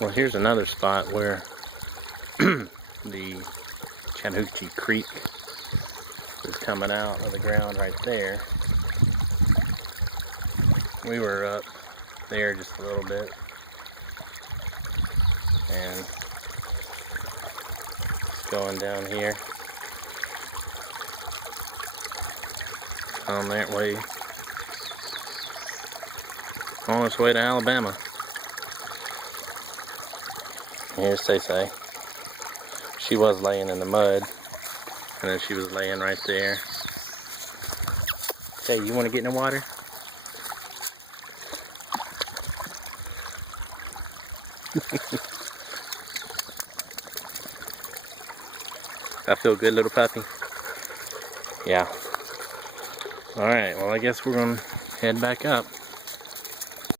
Well, here's another spot where the Chattahoochee Creek is coming out of the ground right there. We were up there just a little bit, and it's going down here on that way, on its way to Alabama. Here's Say. She was laying in the mud, and then she was laying right there. Say, you want to get in the water? I feel good, little puppy? Yeah. Alright, well, I guess we're going to head back up.